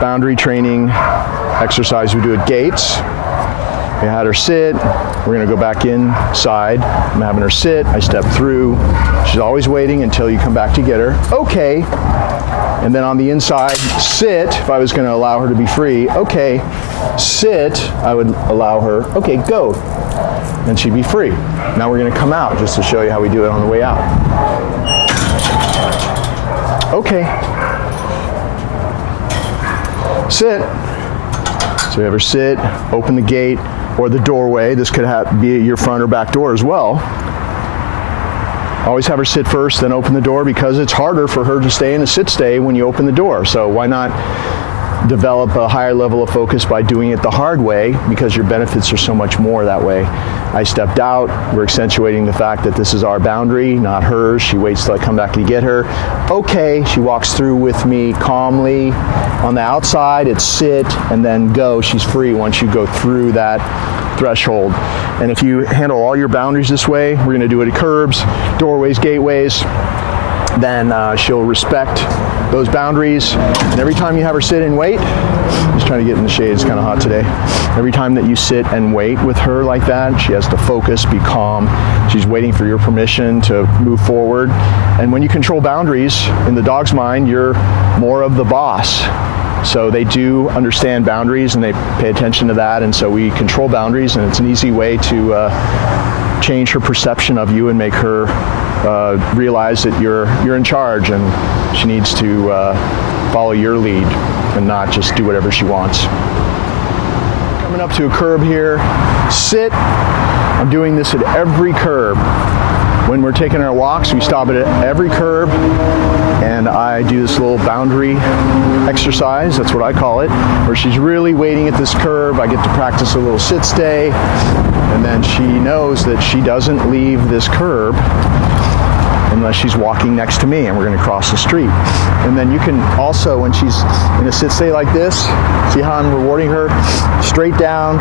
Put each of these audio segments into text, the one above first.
boundary training exercise we do at gates. We had her sit. We're going to go back inside. I'm having her sit. I step through. She's always waiting until you come back to get her. Okay. And then on the inside, sit. If I was going to allow her to be free, okay. Sit. I would allow her. Okay, go. And she'd be free. Now we're going to come out just to show you how we do it on the way out. Okay. Sit. So you have her sit, open the gate or the doorway. This could be your front or back door as well. Always have her sit first, then open the door, because it's harder for her to stay in a sit-stay when you open the door. So why not develop a higher level of focus by doing it the hard way, because your benefits are so much more that way. I stepped out. We're accentuating the fact that this is our boundary, not hers. She waits till I come back to get her. Okay, she walks through with me calmly. On the outside, it's sit and then go. She's free once you go through that threshold. And if you handle all your boundaries this way, we're going to do it at curbs, doorways, gateways, then she'll respect those boundaries. And every time you have her sit and wait, I'm just trying to get in the shade, it's kind of hot today. Every time that you sit and wait with her like that, she has to focus, be calm. She's waiting for your permission to move forward. And when you control boundaries, in the dog's mind, you're more of the boss. So they do understand boundaries and they pay attention to that, and so we control boundaries, and it's an easy way to change her perception of you and make her realize that you're in charge and she needs to follow your lead and not just do whatever she wants. Coming up to a curb here, sit. I'm doing this at every curb. When we're taking our walks, we stop at every curb, and I do this little boundary exercise, that's what I call it, where she's really waiting at this curb. I get to practice a little sit-stay, and then she knows that she doesn't leave this curb unless she's walking next to me and we're going to cross the street. And then you can also, when she's in a sit-stay like this, see how I'm rewarding her? Straight down.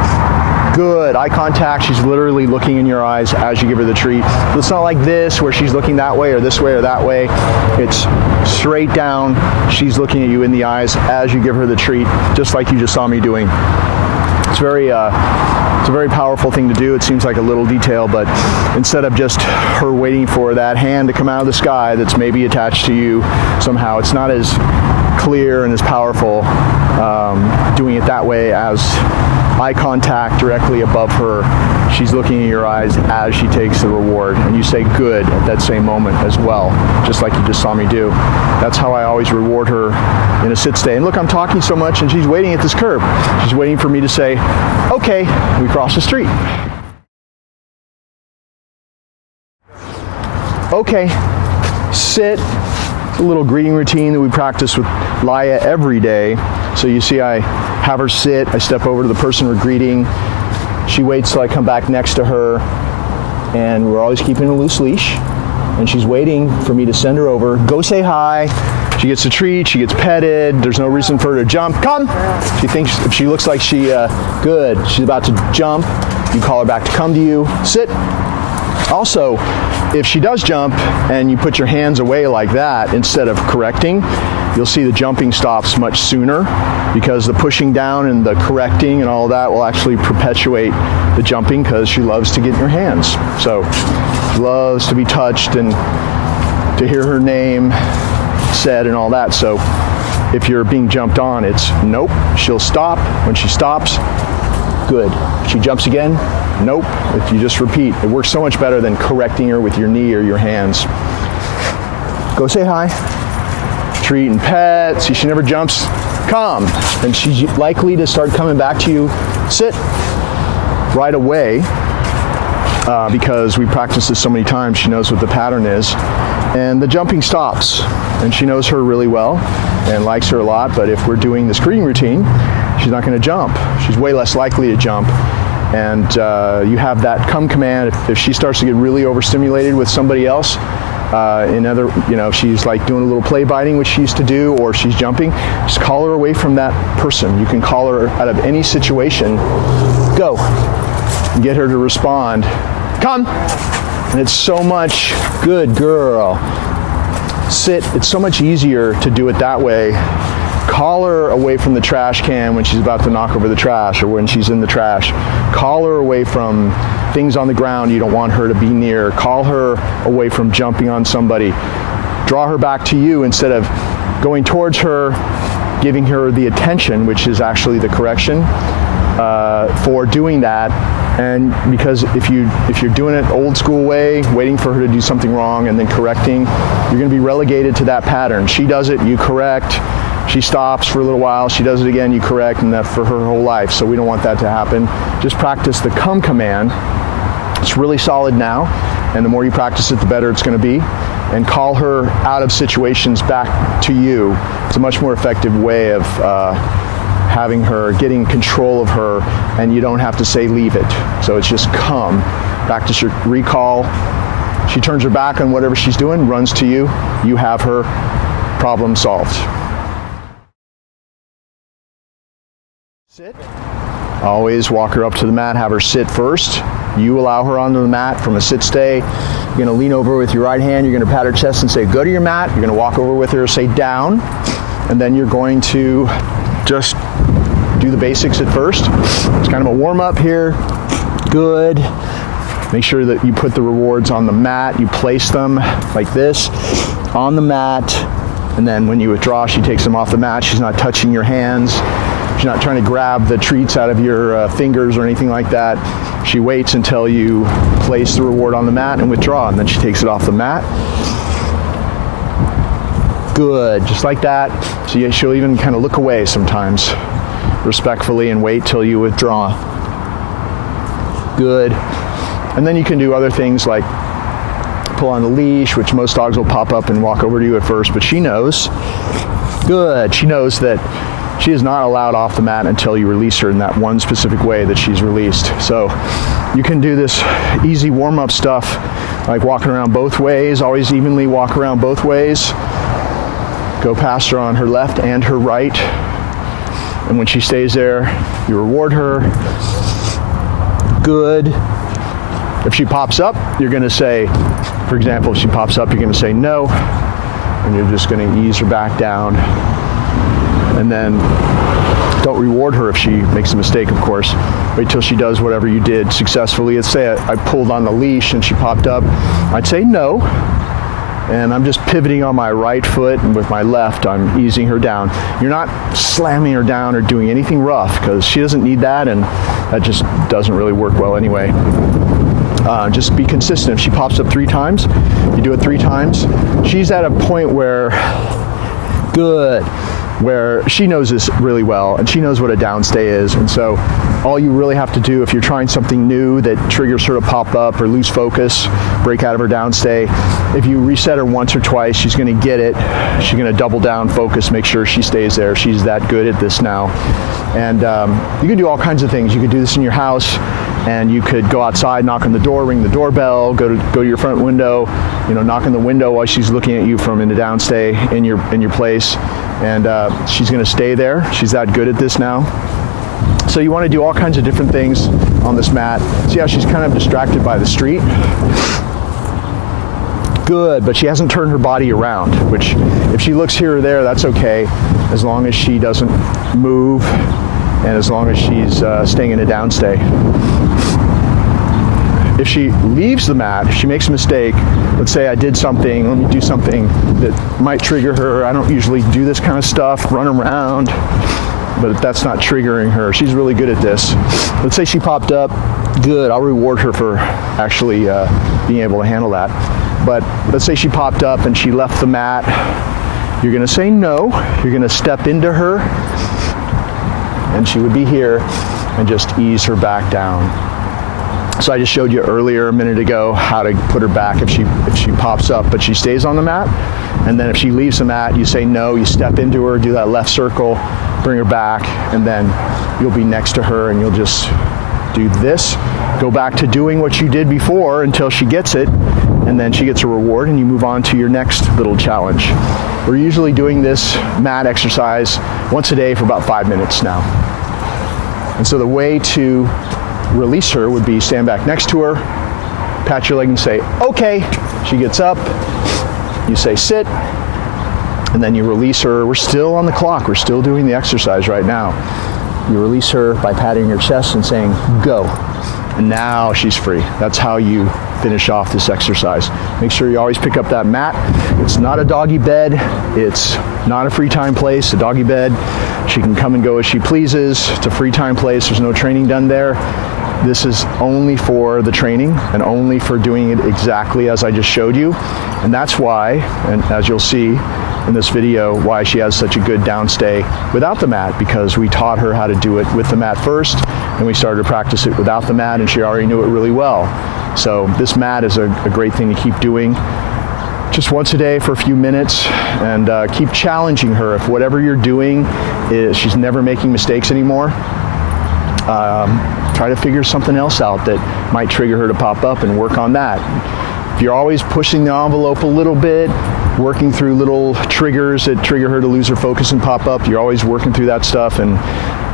Good. Eye contact. She's literally looking in your eyes as you give her the treat. So it's not like this where she's looking that way or this way or that way. It's straight down. She's looking at you in the eyes as you give her the treat, just like you just saw me doing. It's a very powerful thing to do. It seems like a little detail, but instead of just her waiting for that hand to come out of the sky that's maybe attached to you somehow, it's not as clear and as powerful doing it that way as eye contact directly above her. She's looking in your eyes as she takes the reward, and you say good at that same moment as well, just like you just saw me do. That's how I always reward her in a sit-stay. And look, I'm talking so much and she's waiting at this curb. She's waiting for me to say, okay, we cross the street. Okay, sit. It's a little greeting routine that we practice with Laia every day. So you see I have her sit, I step over to the person we're greeting. She waits till I come back next to her, and we're always keeping a loose leash. And she's waiting for me to send her over. Go say hi. She gets a treat, she gets petted. There's no reason for her to jump. Come! She thinks, if she looks like good, she's about to jump, you call her back to come to you. Sit. Also, if she does jump and you put your hands away like that instead of correcting, you'll see the jumping stops much sooner, because the pushing down and the correcting and all of that will actually perpetuate the jumping, because she loves to get in your hands. So she loves to be touched and to hear her name said and all that. So if you're being jumped on, it's nope. She'll stop. When she stops, good. If she jumps again, nope. If you just repeat, it works so much better than correcting her with your knee or your hands. Go say hi. Treat and pet. See, she never jumps. Come. And she's likely to start coming back to you. Sit right away, because we practice this so many times. She knows what the pattern is. And the jumping stops. And she knows her really well and likes her a lot. But if we're doing this greeting routine, she's not going to jump. She's way less likely to jump. And you have that come command. If she starts to get really overstimulated with somebody else, if she's like doing a little play biting, which she used to do, or she's jumping, just call her away from that person. You can call her out of any situation. Go. And get her to respond. Come. And it's so much, good girl. Sit. It's so much easier to do it that way. Call her away from the trash can when she's about to knock over the trash or when she's in the trash. Call her away from things on the ground you don't want her to be near. Call her away from jumping on somebody. Draw her back to you instead of going towards her, giving her the attention, which is actually the correction for doing that. And because if you're doing it old school way, waiting for her to do something wrong and then correcting, you're going to be relegated to that pattern. She does it, you correct. She stops for a little while, she does it again, you correct, and that's for her whole life. So we don't want that to happen. Just practice the come command. It's really solid now, and the more you practice it, the better it's going to be. And call her out of situations back to you. It's a much more effective way of having her, getting control of her, and you don't have to say leave it. So it's just come. Practice your recall. She turns her back on whatever she's doing, runs to you. You have her. Problem solved. Sit. Always walk her up to the mat, have her sit first. You allow her onto the mat from a sit stay. You're going to lean over with your right hand. You're going to pat her chest and say, go to your mat. You're going to walk over with her, say down. And then you're going to just do the basics at first. It's kind of a warm up here. Good. Make sure that you put the rewards on the mat. You place them like this on the mat. And then when you withdraw, she takes them off the mat. She's not touching your hands. She's not trying to grab the treats out of your fingers or anything like that. She waits until you place the reward on the mat and withdraw, and then she takes it off the mat. Good, just like that. So she'll even kind of look away sometimes, respectfully, and wait till you withdraw. Good. And then you can do other things like pull on the leash, which most dogs will pop up and walk over to you at first, but she knows. Good, she knows that she is not allowed off the mat until you release her in that one specific way that she's released. So you can do this easy warm-up stuff, like walking around both ways, always evenly walk around both ways. Go past her on her left and her right. And when she stays there, you reward her. Good. If she pops up, you're going to say, for example, if she pops up, you're going to say no, and you're just going to ease her back down. And then don't reward her if she makes a mistake, of course. Wait till she does whatever you did successfully. Let's say I pulled on the leash and she popped up. I'd say no. And I'm just pivoting on my right foot, and with my left, I'm easing her down. You're not slamming her down or doing anything rough, because she doesn't need that, and that just doesn't really work well anyway. Just be consistent. If she pops up 3 times, you do it 3 times. She's at a point where, good, where she knows this really well, and she knows what a downstay is. And so all you really have to do if you're trying something new that triggers her to pop up or lose focus, break out of her downstay, if you reset her once or twice, she's going to get it. She's going to double down, focus, make sure she stays there. She's that good at this now. And you can do all kinds of things. You could do this in your house, and you could go outside, knock on the door, ring the doorbell, go to your front window, knock on the window while she's looking at you from in the downstay in your place. And she's going to stay there. She's that good at this now. So you want to do all kinds of different things on this mat. See how she's kind of distracted by the street? Good, but she hasn't turned her body around, which if she looks here or there, that's okay, as long as she doesn't move and as long as she's staying in a downstay. If she leaves the mat, if she makes a mistake, let's say I did something, let me do something that might trigger her. I don't usually do this kind of stuff, run around, but that's not triggering her. She's really good at this. Let's say she popped up, good, I'll reward her for actually being able to handle that. But let's say she popped up and she left the mat, you're gonna say no, you're gonna step into her, and she would be here, and just ease her back down. So I just showed you earlier a minute ago how to put her back if she pops up, but she stays on the mat. And then if she leaves the mat, you say no, you step into her, do that left circle, bring her back, and then you'll be next to her and you'll just do this. Go back to doing what you did before until she gets it, and then she gets a reward and you move on to your next little challenge. We're usually doing this mat exercise once a day for about 5 minutes now. And so the way to release her would be stand back next to her, pat your leg and say, okay. She gets up, you say sit, And then you release her. We're still on the clock. We're still doing the exercise right now. You release her by patting her chest and saying, go. And now she's free. That's how you finish off this exercise. Make sure you always pick up that mat. It's not a doggy bed. It's not a free time place, a doggy bed. She can come and go as she pleases. It's a free time place. There's no training done there. This is only for the training and only for doing it exactly as I just showed you. And that's why, and as you'll see in this video, why she has such a good downstay without the mat, because we taught her how to do it with the mat first, and we started to practice it without the mat, and she already knew it really well. So this mat is a great thing to keep doing just once a day for a few minutes, and keep challenging her. If whatever you're doing is she's never making mistakes anymore, try to figure something else out that might trigger her to pop up and work on that. If you're always pushing the envelope a little bit, working through little triggers that trigger her to lose her focus and pop up, you're always working through that stuff and,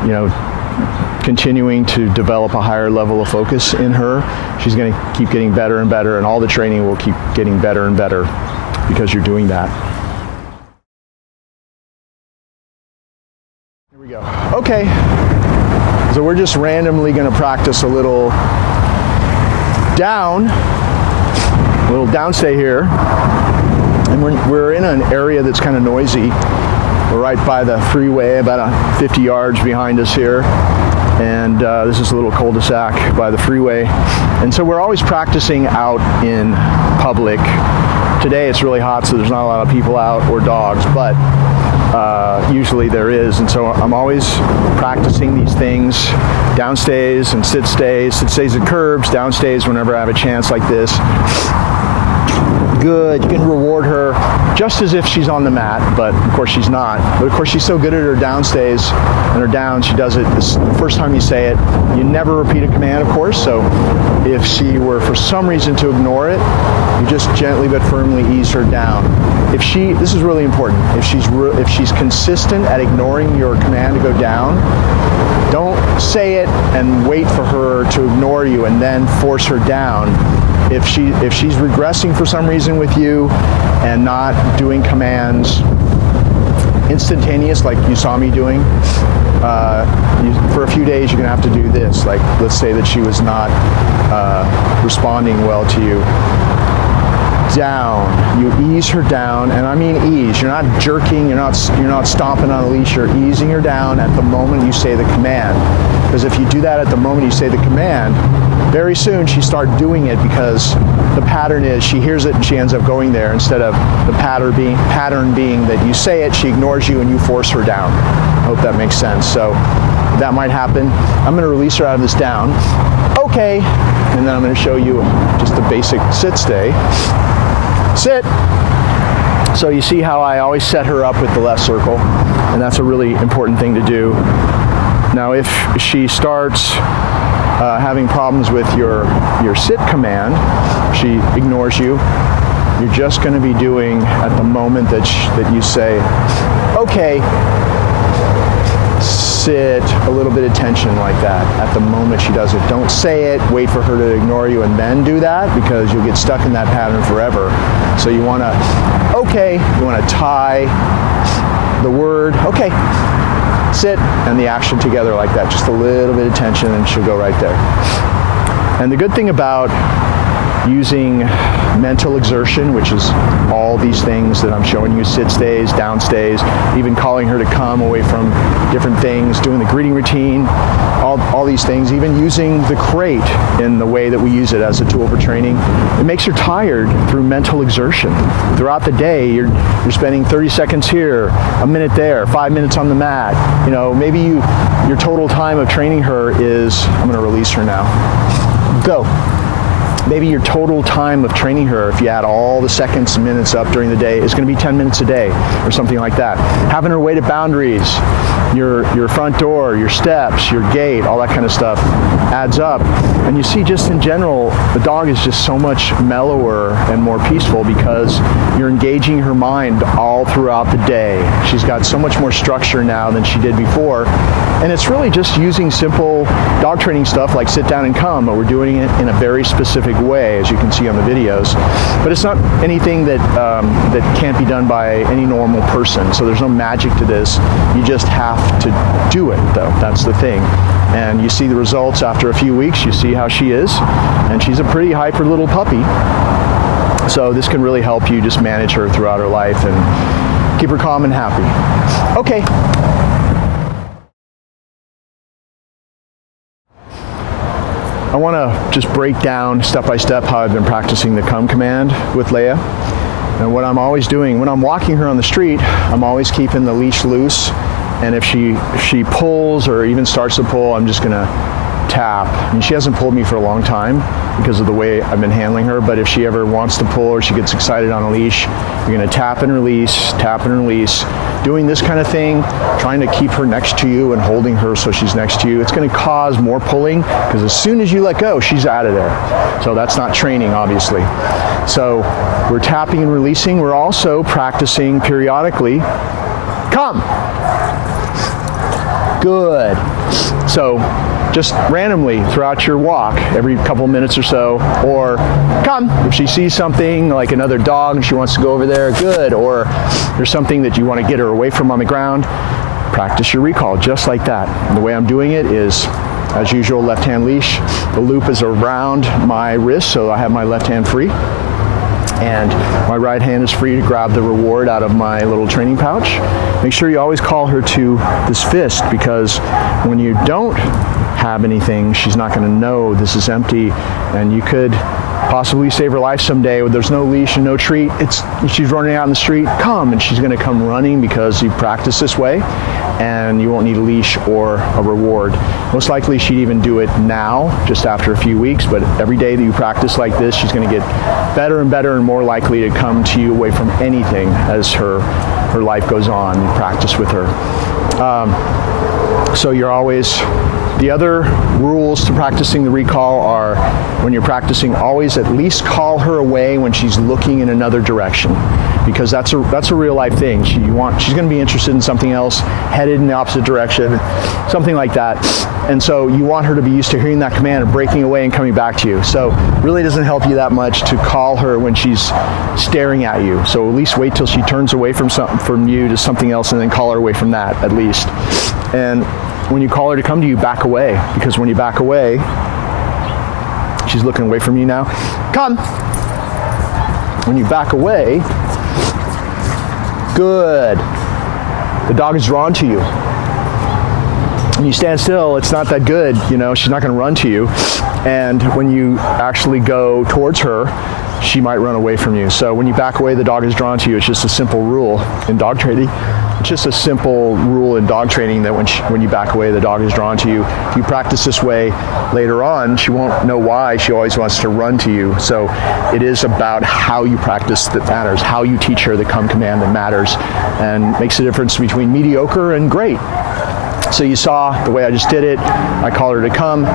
you know, continuing to develop a higher level of focus in her, she's going to keep getting better and better, and all the training will keep getting better and better because you're doing that. Here we go. Okay, so we're just randomly going to practice a little downstay here, and we're in an area that's kind of noisy. We're right by the freeway, about 50 yards behind us here. And this is a little cul-de-sac by the freeway. And so we're always practicing out in public. Today it's really hot, so there's not a lot of people out or dogs, but usually there is. And so I'm always practicing these things, downstays and sit stays at curbs, downstays whenever I have a chance like this. Good. You can reward her just as if she's on the mat, but of course she's not. But of course she's so good at her downstays and her down, she does it the first time you say it. You never repeat a command, of course, so if she were for some reason to ignore it, you just gently but firmly ease her down. This is really important, if she's consistent at ignoring your command to go down, don't say it and wait for her to ignore you and then force her down. If she's regressing for some reason with you and not doing commands instantaneous like you saw me doing, for a few days you're going to have to do this. Like, let's say that she was not responding well to you. Down. You ease her down, and I mean ease. You're not jerking, you're not stomping on a leash, you're easing her down at the moment you say the command. Because if you do that at the moment you say the command, very soon she starts doing it, because the pattern is she hears it and she ends up going there, instead of the pattern being that you say it, she ignores you, and you force her down. I hope that makes sense. So that might happen. I'm going to release her out of this down. Okay. And then I'm going to show you just a basic sit stay. Sit. So you see how I always set her up with the left circle, and that's a really important thing to do. Now if she starts having problems with your sit command, she ignores you, you're just going to be doing at the moment that you say, okay, sit, a little bit of tension like that at the moment she does it. Don't say it, wait for her to ignore you and then do that, because you'll get stuck in that pattern forever. So you want to, okay, you want to tie the word, okay, sit, and the action together like that. Just a little bit of tension and she'll go right there. And the good thing about using mental exertion, which is all these things that I'm showing you, sit stays, down stays, even calling her to come away from different things, doing the greeting routine, all these things, even using the crate in the way that we use it as a tool for training, it makes her tired through mental exertion. Throughout the day, you're spending 30 seconds here, a minute there, 5 minutes on the mat. You know, maybe your total time of training her is, I'm going to release her now. Go. Maybe your total time of training her, if you add all the seconds and minutes up during the day, is going to be 10 minutes a day or something like that. Having her weighted boundaries, your front door, your steps, your gate, all that kind of stuff adds up. And you see just in general, the dog is just so much mellower and more peaceful because you're engaging her mind all throughout the day. She's got so much more structure now than she did before. And it's really just using simple dog training stuff like sit down and come, but we're doing it in a very specific way, as you can see on the videos. But it's not anything that that can't be done by any normal person. So there's no magic to this. You just have to do it, though. That's the thing. And you see the results after a few weeks. You see how she is, and she's a pretty hyper little puppy. So this can really help you just manage her throughout her life and keep her calm and happy. Okay. I want to just break down step by step how I've been practicing the come command with Laia. And what I'm always doing, when I'm walking her on the street, I'm always keeping the leash loose. And if she pulls or even starts to pull, I'm just going to tap. And she hasn't pulled me for a long time because of the way I've been handling her. But if she ever wants to pull or she gets excited on a leash, you're going to tap and release, doing this kind of thing, trying to keep her next to you and holding her so she's next to you. It's going to cause more pulling because as soon as you let go, she's out of there. So that's not training, obviously. So we're tapping and releasing. We're also practicing periodically. Come. Good. So just randomly throughout your walk, every couple minutes or so, or come. If she sees something like another dog and she wants to go over there, good. Or there's something that you want to get her away from on the ground, practice your recall just like that. And the way I'm doing it is, as usual, left hand leash. The loop is around my wrist, so I have my left hand free. And my right hand is free to grab the reward out of my little training pouch. Make sure you always call her to this fist, because when you don't have anything, she's not going to know this is empty, and you could possibly save her life someday when there's no leash and no treat. She's running out in the street, come, and she's going to come running because you practice this way, and you won't need a leash or a reward. Most likely she'd even do it now, just after a few weeks, but every day that you practice like this, she's going to get better and better and more likely to come to you away from anything as her life goes on. You practice with her. So you're always, the other rules to practicing the recall are, when you're practicing, always at least call her away when she's looking in another direction, because that's a real life thing. She's going to be interested in something else, headed in the opposite direction, something like that. And so you want her to be used to hearing that command and breaking away and coming back to you. So it really doesn't help you that much to call her when she's staring at you. So at least wait till she turns away from you to something else, and then call her away from that at least. And when you call her to come to you, back away, because when you back away, she's looking away from you now. Come. When you back away, good. The dog is drawn to you. When you stand still, it's not that good, she's not going to run to you. And when you actually go towards her, she might run away from you. So when you back away, the dog is drawn to you. It's just a simple rule in dog training. It's just a simple rule in dog training that when you back away, the dog is drawn to you. If you practice this way later on, she won't know why. She always wants to run to you. So it is about how you practice that matters, how you teach her the come command that matters, and makes a difference between mediocre and great. So you saw the way I just did it. I called her to come.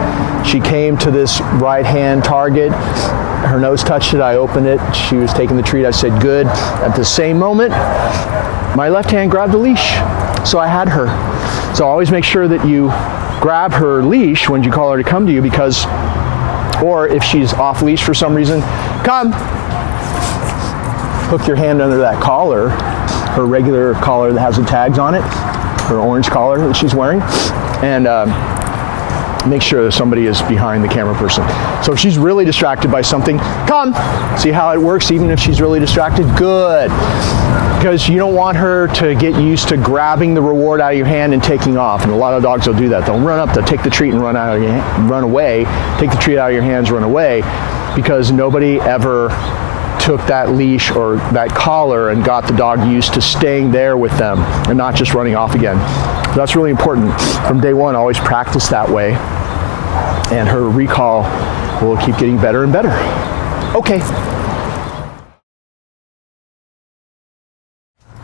She came to this right hand target. Her nose touched it. I opened it. She was taking the treat. I said, good. At the same moment, my left hand grabbed the leash. So I had her. So always make sure that you grab her leash when you call her to come to you, because, or if she's off leash for some reason, come. Hook your hand under that collar, her regular collar that has the tags on it, her orange collar that she's wearing, and make sure that somebody is behind the camera person. So if she's really distracted by something, come. See how it works even if she's really distracted? Good. Because you don't want her to get used to grabbing the reward out of your hand and taking off. And a lot of dogs will do that. They'll run up, they'll take the treat and run away, take the treat out of your hands, run away, because nobody ever took that leash or that collar and got the dog used to staying there with them and not just running off again. So that's really important. From day one, always practice that way, and her recall will keep getting better and better. Okay.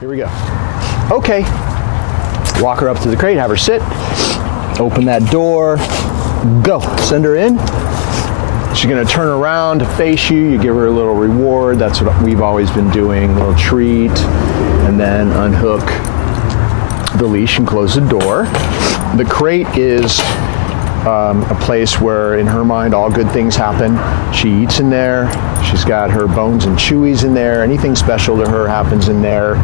Here we go. Okay. walk her up to the crate, have her sit, open that door, go. Send her in. She's going to turn around to face you. You give her a little reward. That's what we've always been doing, a little treat, and then unhook the leash and close the door. The crate is a place where, in her mind, all good things happen. She eats in there. She's got her bones and chewies in there. Anything special to her happens in there.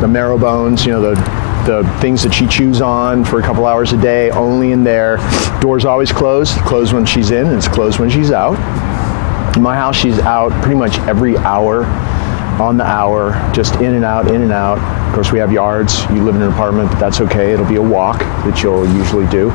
The marrow bones, the things that she chews on for a couple hours a day, only in there. Door's always closed. Closed when she's in, and it's closed when she's out. In my house, she's out pretty much every hour, on the hour, just in and out, in and out. Of course, we have yards. You live in an apartment, but that's okay. It'll be a walk that you'll usually do.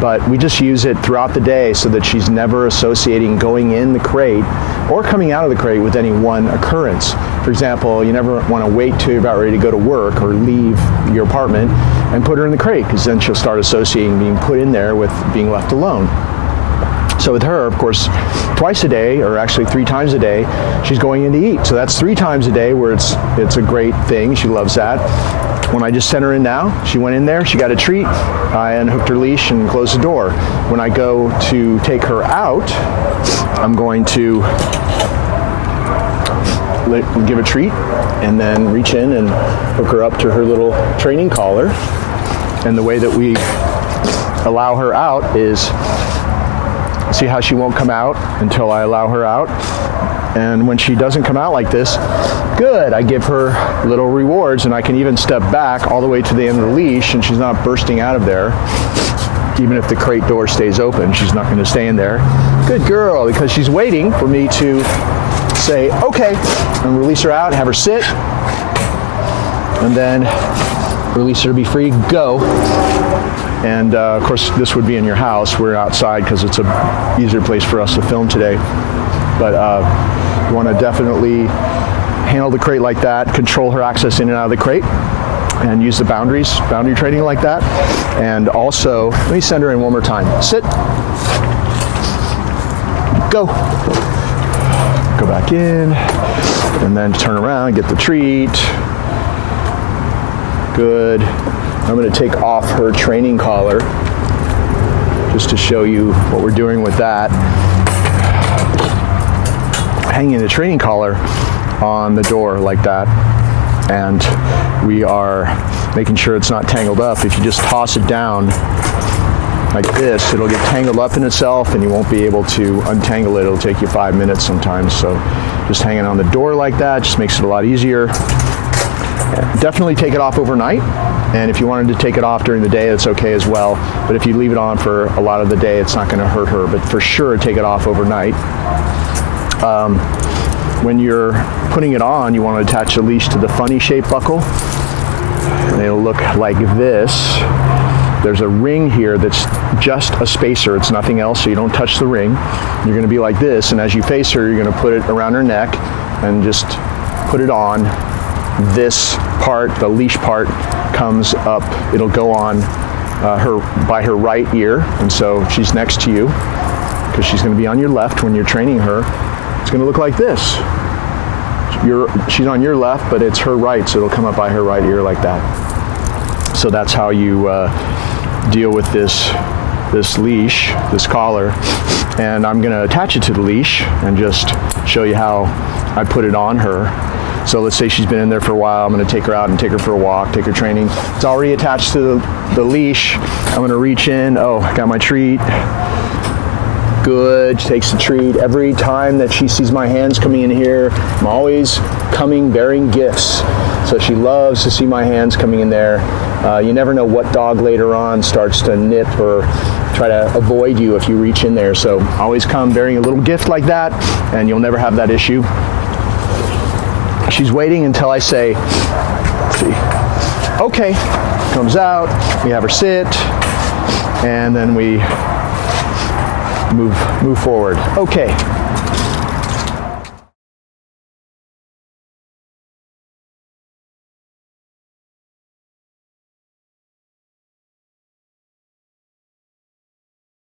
But we just use it throughout the day so that she's never associating going in the crate or coming out of the crate with any one occurrence. For example, you never want to wait till you're about ready to go to work or leave your apartment and put her in the crate, because then she'll start associating being put in there with being left alone. So with her, of course, twice a day, or actually 3 times a day, she's going in to eat. So that's 3 times a day where it's a great thing. She loves that. When I just sent her in now, she went in there, she got a treat. I unhooked her leash and closed the door. When I go to take her out, I'm going to give a treat and then reach in and hook her up to her little training collar. And the way that we allow her out is, see how she won't come out until I allow her out? And when she doesn't come out like this, good, I give her little rewards, and I can even step back all the way to the end of the leash and she's not bursting out of there. Even if the crate door stays open, she's not going to stay in there. Good girl, because she's waiting for me to say, okay, and release her out, have her sit, and then release her to be free, go. And of course, this would be in your house. We're outside because it's a easier place for us to film today. But you want to definitely handle the crate like that, control her access in and out of the crate, and use the boundary training like that. And also, let me send her in one more time. Sit. Go. Go back in, and then turn around, get the treat. Good. I'm going to take off her training collar just to show you what we're doing with that. Hanging the training collar on the door like that, and we are making sure it's not tangled up. If you just toss it down like this, it'll get tangled up in itself and you won't be able to untangle it. It'll take you 5 minutes sometimes. So just hanging on the door like that just makes it a lot easier. Definitely take it off overnight. And if you wanted to take it off during the day, that's okay as well. But if you leave it on for a lot of the day, it's not going to hurt her. But for sure, take it off overnight. When you're putting it on, you want to attach the leash to the funny shape buckle. And it'll look like this. There's a ring here that's just a spacer. It's nothing else, so you don't touch the ring. You're going to be like this. And as you face her, you're going to put it around her neck and just put it on. This part, the leash part, comes up. It'll go on by her right ear, and so she's next to you because she's going to be on your left when you're training her. It's going to look like this. She's on your left, but it's her right, so it'll come up by her right ear like that. So that's how you deal with this leash, this collar. And I'm going to attach it to the leash and just show you how I put it on her. So let's say she's been in there for a while. I'm going to take her out and take her for a walk, take her training. It's already attached to the leash. I'm going to reach in. Oh, I got my treat. Good. She takes the treat. Every time that she sees my hands coming in here, I'm always coming bearing gifts. So she loves to see my hands coming in there. You never know what dog later on starts to nip or try to avoid you if you reach in there. So always come bearing a little gift like that, and you'll never have that issue. She's waiting until I say, let's see, okay, comes out, we have her sit, and then we move forward. Okay,